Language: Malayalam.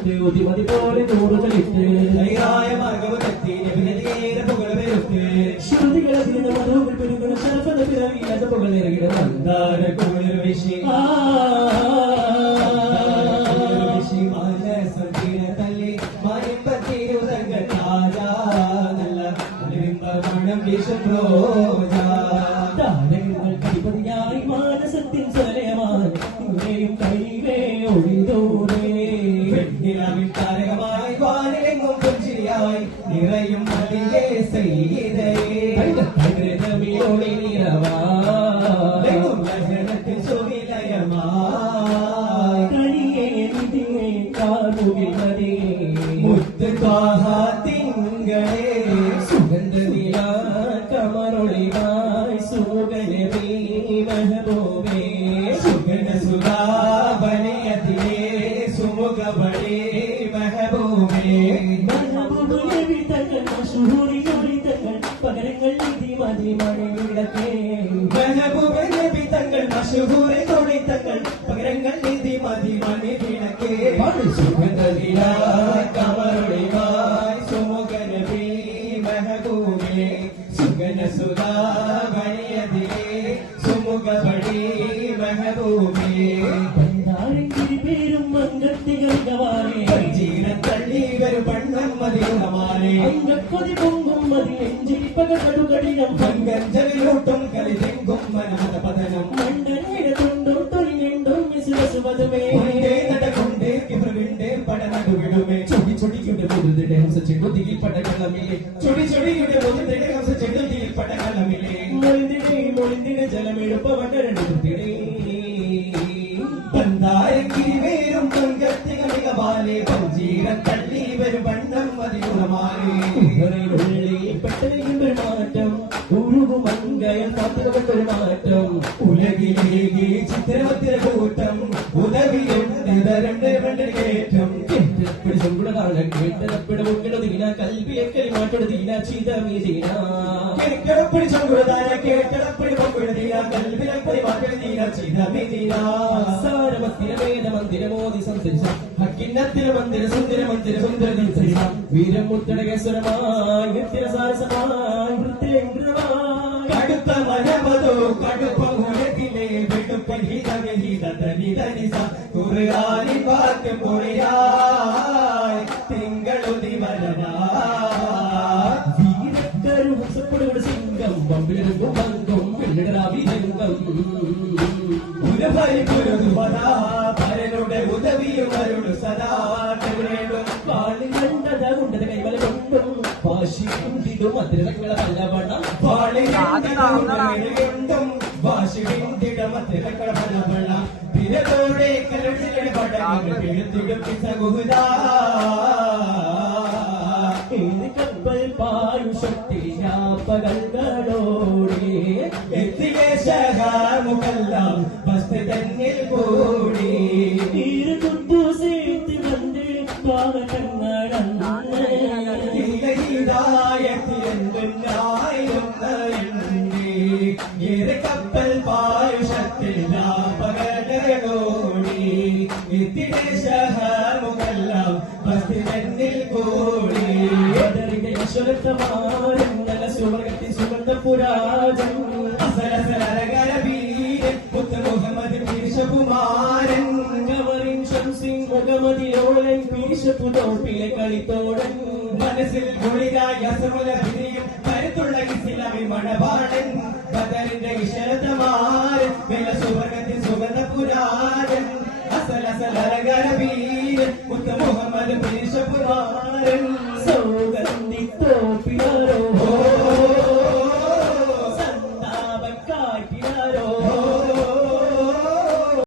കൊടുത്ത് ഒതിമതി പോലെ നൂറുകളിട്ട് ശ്രുതികളെ മധുവിൽ പെരുകുന്ന ശരഫത പിറവിയില്ലാത്ത പുകൾ ഇറങ്ങിയ മന്ദാര കുളിർ വിഷി താരകൾക്കധിപതിയായി മാനസത്തിൻ സ്വലയമാണ് ഇവിടെയും കൈവേ ഒഴിതോടെ താരകമായി വാനിലെങ്ങും പുഞ്ചിരിയായി നിറയും മതിയെ സൈതയോളി നിറവാനത്തിൽ സുവിലയമായി കണിയേ നിധിയെ കാർമുകിൽ മതിയെ മുത്ത് തിങ്കളെ സുഗന്ധ നില കമറൊളിവായി സുഗനവേ മെഹബൂബേ സുഗന സുധാബലിയതിലേ സുമുഖബലേ മെഹബൂബേ മെഹബൂബിലെ വിതങ്ങൾ മശൂരി ഒളിതങ്ങൾ പകരങ്ങൾ നിധി മതി മണിവിളക്കേ മെഹബൂബിലെ വിതങ്ങൾ മശൂരി ഒളിതങ്ങൾ പകരങ്ങൾ നിധി മതി മണിവിളക്കേ സുഗന്ധ നില കമറൊളിവായി സുമുഖനവേ മെഹബൂബേ സുഗന സുധാബലിയതിലേ സുമുഖബലേ മെഹബൂബേ പണ്ടാരെങ്കിൽ പേരും മംഗത്തികവാനേ ജീവത്തള്ളി വരും പണ്ണം മതിമാനേ അംഗക്കൊതി പൊങ്കും മതി എഞ്ചിൽ പകടുകടിനം പങ്കഞ്ചലിലോട്ടും കളിതെങ്കും മനാഥ പതനം മണ്ടനിട തുണ്ടും തൊലിഞ്ഞുണ്ടും മിസുവസുവതുമേ നടകൊണ്ടേ കിബ്രവിണ്ടേ പടനടുവിടുമേ ചൊടി ചൊടിയുടെ മുതുതിടെ ഹംസ ചെണ്ടുതിയിൽ പടകളമില്ലേ ചൊടി ചൊടിയുടെ മുതുതിടെ ഹംസ ചെണ്ടുതിയിൽ പടകളമില്ലേ മൊളിന്തിടെ ജലമെഴുപ്പവണ്ടരണ്ടു പന്താരക്കിരി വേരും പങ്കത്തികളികമാലേ പഞ്ചീരം തള്ളി വരും വണ്ണം മതിയുറമാലേ പെട്ടനയും പെരുമാറ്റം ഉരുകുമങ്കയം കാത്തുകപ്പെട്ടൊരു മാറ്റം ഉലകിലേക്ക് ചിത്രമത്തിര കൂട്ടം ഉദവിയുണ്ട് രണ്ട് കയറ്റം ചെമ്പുടകാലം കേട്ടപ്പിട മുക്കിടതീന കൽവിയക്കരി മാറ്റൊടുതീന ചീതമീതീന കേട്ടപ്പടി ചെമ്പുടതാന കേട്ടപ്പടി പൊക്കിടതീന കൽവിയക്കരി മാറ്റൊടുതീന ചീതമീതീന സാരമത്തിര വേദ മന്ദിരമോദി സംസരിച്ച ഹക്കിന്നത്തിര മന്ദിര സുന്ദര മന്ദിര സുന്ദര ദിസരിച്ച വീരം മുത്തടകേശ്വരമായി നിത്യര സാരസമായി വൃത്തേന്ദ്രമായി കടുത്ത മനമതോ കടുപ്പ ഉലകിലെ വെടുപ്പൻ ഹിതനിധനിസ ഖുർആനിൻ വാക്ക് പൊളിയായി തിങ്കളുതി വരനായി വീരക്കരു ഹംസപ്പെടുകളുടെ സിംഗം പമ്പിളിടും പങ്കും പിന്നിടരാവിരംഗം പരനുടെ ഉദവിയും അരുളു സദാ പാളിൽ കണ്ടത കൊണ്ടത് കൈവല കൊണ്ടും ഭാഷിക്കും മധുരങ്ങളെ പല്ലവണ്ണം പാളികൊണ്ടും ഭാഷിടിടമത്തിരക്കള പല്ലവണ്ണം പിരതോടെ കലടിയുടെ പടങ്ങൾ പിഴുത്തിടുപ്പി സകുതാ കപ്പൽ പായുശക്തി പകൽകളോടെ എത്തിയ ശകാമുഖെല്ലാം വസ്തു തന്നിൽ കൂടി ഇരുകുദ്ദൂസേത്തി വന്ന് കപ്പൽ പായുശക്തി പകലോടി എത്തിയ ശകാമുഖെല്ലാം വസ്തു തന്നിൽ കൂടി ഈശ്വരത്തമാരങ്ങല സുവർഗത്തി സുഗന്ധപുരാജൻ അസലസലരകരവീരൻ പുത്ര മുഹമ്മദ് പീശകുമാരൻ കവറിൻ ശംസിൻ മുഖമതിയോളൻ പീശപുതോപ്പിലെ കളിത്തോടൻ മനസ്സിൽ ഗുളികായ അസമുലഭിനിയും കരുത്തുള്ള ഇസ്ലാമി മണവാളൻ ബദറിന്റെ ഈശ്വരത്തമാരൻ വെള്ള സുവർഗത്തി സുഗന്ധപുരാജൻ അസലസലരകരവീരൻ പുത്ര മുഹമ്മദ്